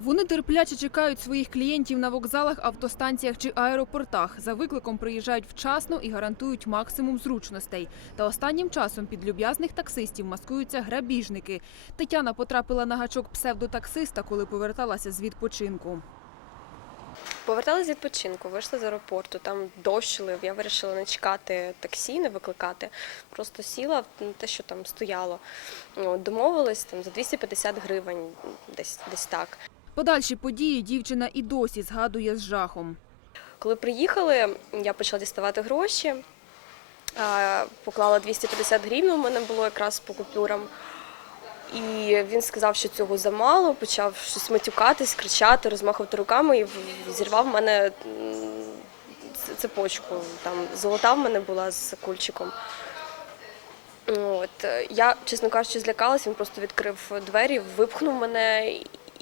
Вони терпляче чекають своїх клієнтів на вокзалах, автостанціях чи аеропортах. За викликом приїжджають вчасно і гарантують максимум зручностей. Та останнім часом під люб'язних таксистів маскуються грабіжники. Тетяна потрапила на гачок псевдотаксиста, коли поверталася з відпочинку. Поверталися з відпочинку, вийшли з аеропорту, там дощ лив. Я вирішила не чекати таксі, не викликати. Просто сіла те, що там стояло. Домовились там за 250 гривень, десь десь так. Подальші події дівчина і досі згадує з жахом. Коли приїхали, я почала діставати гроші. Поклала 250 гривень, у мене було якраз по купюрам. І він сказав, що цього замало, почав щось матюкатись, кричати, розмахувати руками і зірвав в мене цепочку. Там золота в мене була з кульчиком. От. Я, чесно кажучи, злякалась, він просто відкрив двері, випхнув мене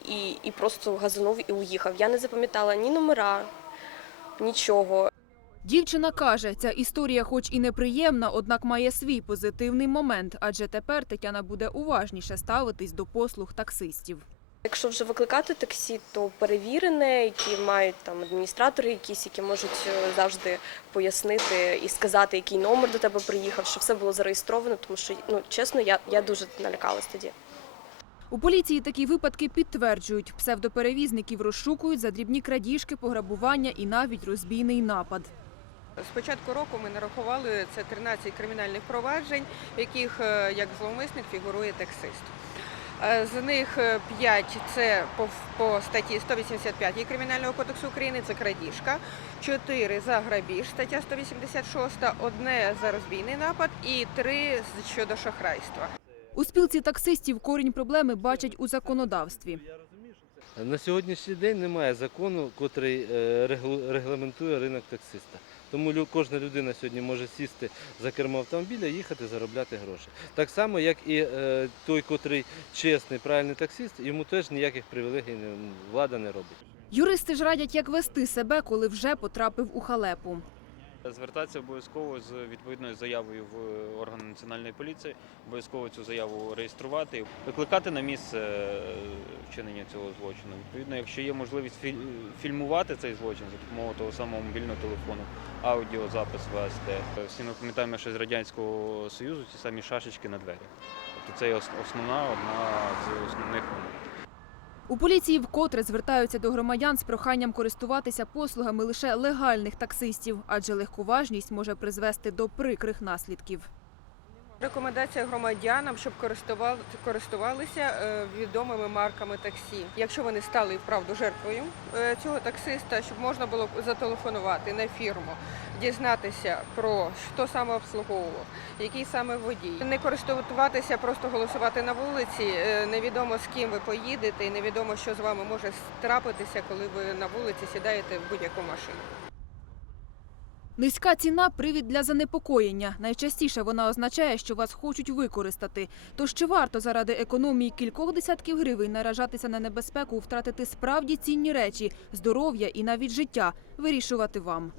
і, і просто газанув і уїхав. Я не запам'ятала ні номера, нічого. Дівчина каже, ця історія, хоч і неприємна, однак має свій позитивний момент, адже тепер Тетяна буде уважніше ставитись до послуг таксистів. Якщо вже викликати таксі, то перевірене, які мають там адміністратори, якісь, які можуть е, завжди пояснити і сказати, який номер до тебе приїхав, щоб все було зареєстровано, тому що ну чесно, я, я дуже налякалась тоді. У поліції такі випадки підтверджують. Псевдоперевізників розшукують за дрібні крадіжки, пограбування і навіть розбійний напад. З початку року ми нарахували це 13 кримінальних проваджень, в яких е, як зловмисник фігурує таксист. Е, З них 5 це по, по статті 185 Кримінального кодексу України, це крадіжка, 4 за грабіж, стаття 186, одне за розбійний напад і 3 щодо шахрайства. У спілці таксистів корінь проблеми бачать у законодавстві. На сьогоднішній день немає закону, котрий е, регламентує ринок таксиста. Тому кожна людина сьогодні може сісти за кермо автомобіля і їхати заробляти гроші. Так само, як і е, той, котрий чесний, правильний таксист, йому теж ніяких привілегій влада не робить. Юристи ж радять, як вести себе, коли вже потрапив у халепу. Звертатися обов'язково з відповідною заявою в органи національної поліції, обов'язково цю заяву реєструвати, викликати на місце е, вчинення цього злочину. Відповідно, якщо є можливість філь- фільмувати цей злочин за допомогою того самого мобільного телефону, аудіозапис вести. Всі ми пам'ятаємо, що з радянського союзу ті самі шашечки на двері. Тобто це основна одна з основних вимог. У поліції вкотре звертаються до громадян з проханням користуватися послугами лише легальних таксистів, адже легковажність може призвести до прикрих наслідків. Рекомендація громадянам, щоб користували, користувалися е, відомими марками таксі. Якщо вони стали вправду жертвою е, цього таксиста, щоб можна було зателефонувати на фірму, дізнатися про що саме обслуговував, який саме водій. Не користуватися, просто голосувати на вулиці. е, Невідомо з ким ви поїдете, і невідомо, що з вами може трапитися, коли ви на вулиці сідаєте в будь-яку машину. Низька ціна привід для занепокоєння. Найчастіше вона означає, що вас хочуть використати. Тож чи варто заради економії кількох десятків гривень наражатися на небезпеку втратити справді цінні речі, здоров'я і навіть життя? Вирішувати вам.